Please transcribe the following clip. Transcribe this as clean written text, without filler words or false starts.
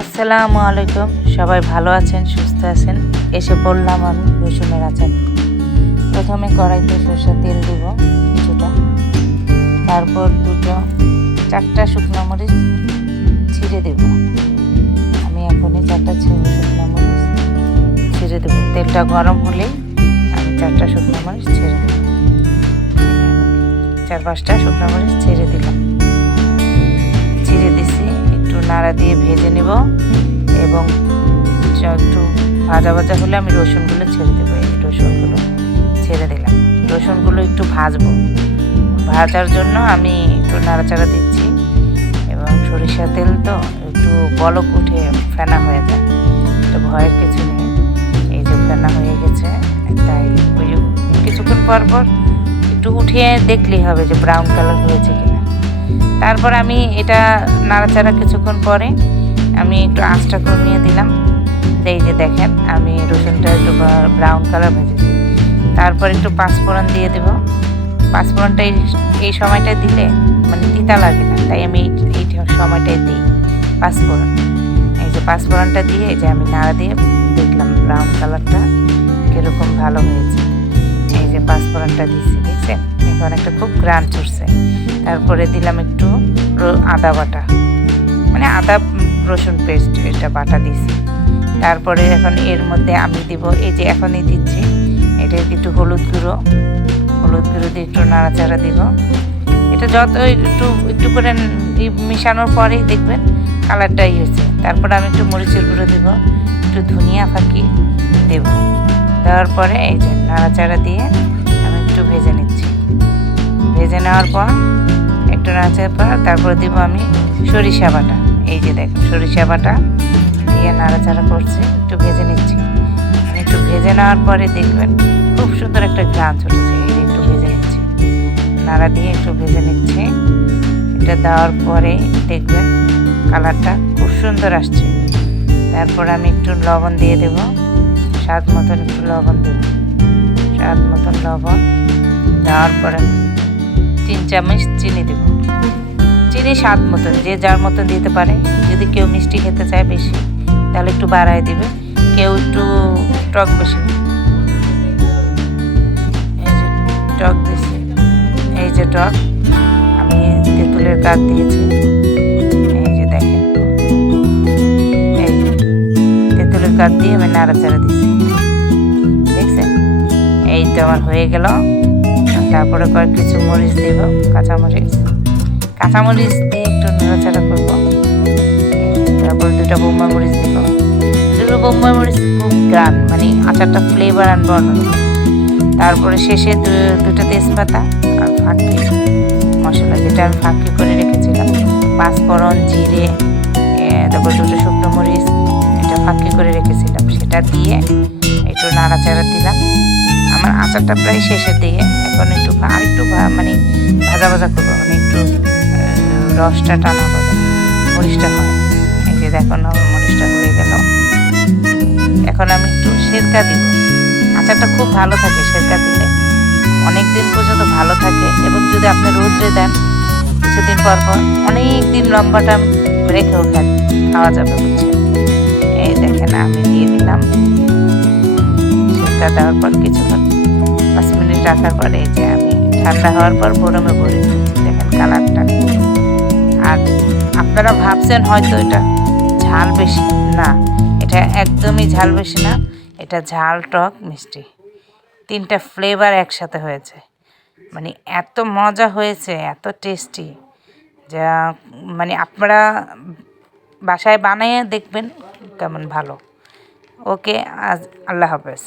আসসালামু আলাইকুম, সবাই ভালো আছেন, সুস্থ আছেন। এসে পড়লাম আমি রসুনের আচার। প্রথমে কড়াইতে সরষের তেল দিব কিছুটা, তারপর চারটা শুকনো মরিচ ছিঁড়ে দেব। আমি এখনই চারটা শুকনো মরিচ ছিঁড়ে দেব। তেলটা গরম হলেই আমি চারটা শুকনো মরিচ ছেড়ে দেব। 4-5টা শুকনো মরিচ ছেড়ে দিলাম, ছিঁড়ে দিছি। একটু নাড়া দিয়ে ভেজে নেব এবং একটু ভাজা ভাজা হলে আমি রসুনগুলো ছেড়ে দেবো। এই রসুনগুলো ছেড়ে দিলাম। রসুনগুলো একটু ভাজবো, ভাজার জন্য আমি একটু নাড়াচাড়া দিচ্ছি এবং সরিষা তেল তো একটু বলক উঠে ফেনা হয়ে যায়, এটা ভয়ের কিছু নেই। এই যে ফেনা হয়ে গেছে, তাই ওই কিছুক্ষণ পর পর একটু উঠিয়ে দেখলেই হবে যে ব্রাউন কালার হয়েছে কিনা। তারপর আমি এটা নাড়াচাড়া কিছুক্ষণ পরে আমি একটু আঁচটা কমিয়ে দিলাম। এই যে দেখেন আমি রসুনটা একটু ব্রাউন কালার ভেজেছি। তারপর একটু পাঁচফোড়ন দিয়ে দেব। পাঁচফোড়নটা এই সময়টায় দিলে মানে তিতা লাগে না, তাই আমি এই সময়টায় দিই পাঁচফোড়ন। এই যে পাঁচফোড়নটা দিয়ে এই যে আমি নাড়া দিয়ে দেখলাম ব্রাউন কালারটা কীরকম ভালো হয়েছে। এই যে পাঁচফোড়নটা দিচ্ছি, দেখছেন এখন একটা খুব গ্রান ছুটছে। তারপরে দিলাম একটু আদা বাটা, মানে আদা রসুন পেস্ট, এটা বাটা দিছি। তারপরে এখন এর মধ্যে আমি দিব, এই যে এখনই দিচ্ছি, এটা একটু হলুদ গুঁড়ো দিয়ে একটু নাড়াচাড়া দিব। এটা যত একটু করে মিশানোর পরেই দেখবেন কালারটাই হয়েছে। তারপরে আমি একটু মরিচের গুঁড়ো দেব, একটু ধনিয়া ফাঁকি দেব। দেওয়ার পরে এই যে নাড়াচাড়া দিয়ে আমি একটু ভেজে নিচ্ছি। ভেজে নেওয়ার পর একটু নাড়াচাড়ার পর তারপরে দিব আমি সরিষা বাটা। এই যে দেখেন সরিষা বাটা দিয়ে নাড়াচাড়া করছি, একটু ভেজে নিচ্ছি। একটু ভেজে নেওয়ার পরে দেখবেন খুব সুন্দর একটা ঘ্রাণ ছুটেছে। এই যে একটু ভেজে নিচ্ছি, নাড়া দিয়ে একটু ভেজে নিচ্ছি। এটা দেওয়ার পরে দেখবেন কালারটা খুব সুন্দর আসছে। তারপর আমি একটু লবণ দিয়ে দেব, স্বাদ মতন একটু লবণ দেব। স্বাদ মতন লবণ দেওয়ার পরে 3 চামচ চিনি দেব। চিনি স্বাদ মতন, যে যার মতন দিতে পারে। যদি কেউ মিষ্টি খেতে চায় বেশি তাহলে একটু বাড়ায় দিবে, কেউ একটু টক বেশি। এই যে টক দিয়েছি, এই যে টক আমি তেঁতুলের কাঠ দিয়েছি। এই যে দেখেন এই তেঁতুলের কাঠ দিয়ে আমি নাড়াচাড়া দিচ্ছি, দেখছেন। এই তো আমার হয়ে গেল। তারপরে কিছু মরিচ দেব, কাঁচামরিচ দিয়ে একটু নাড়াচাড়া করবো। তারপর 2টা বোম্বাই মরিচ দেব। 2 বোম্বাই মরিচ খুব গান, মানে আচারটা ফ্লেভার আনবে অন্যরকম। তারপরে শেষে 2টা তেজপাতা আর ফাঁকি মশলা, যেটা আমি ফাঁকি করে রেখেছিলাম, পাঁচফোড়ন, জিরে, তারপর 2টা শুকনো মরিচ, এটা ফাঁকি করে রেখেছিলাম, সেটা দিয়ে একটু নাড়াচাড়া দিলাম। আমার আচারটা প্রায় শেষের দিকে, এখন আরেকটু মানে ভাজা ভাজা করবো, মানে একটু রসটা টানা হবে, মরিচটা হয়। এই যে দেখুন আমার মরিচটা হয়ে গেল। এখন আমি একটু সিরকা দিব। আচারটা খুব ভালো থাকে সিরকা দিলে, অনেক দিন পর্যন্ত ভালো থাকে। এবং যদি আপনি রোদ্রে দেন কিছুদিন পর পর অনেক দিন লম্বাটা রেখেও খাওয়া যাবে, বুঝছেন। এই দেখেন আমি দিয়ে দিলাম। সিরকা দেওয়ার পর কিছুক্ষণ 5 মিনিট রাখার পরে এই যে আমি ঠান্ডা হওয়ার পর বরমে ভরে দিচ্ছি, দেখেন কালারটা। আর আপনারা ভাবছেন হয়তো এটা ঝাল বেশি, না, এটা একদমই ঝাল বেশি না। এটা ঝাল, টক, মিষ্টি 3টা ফ্লেভার একসাথে হয়েছে, মানে এত মজা হয়েছে, এত টেস্টি, যা মানে আপনারা বাসায় বানিয়ে দেখবেন কেমন ভালো। ওকে, আল্লাহ হাফেজ।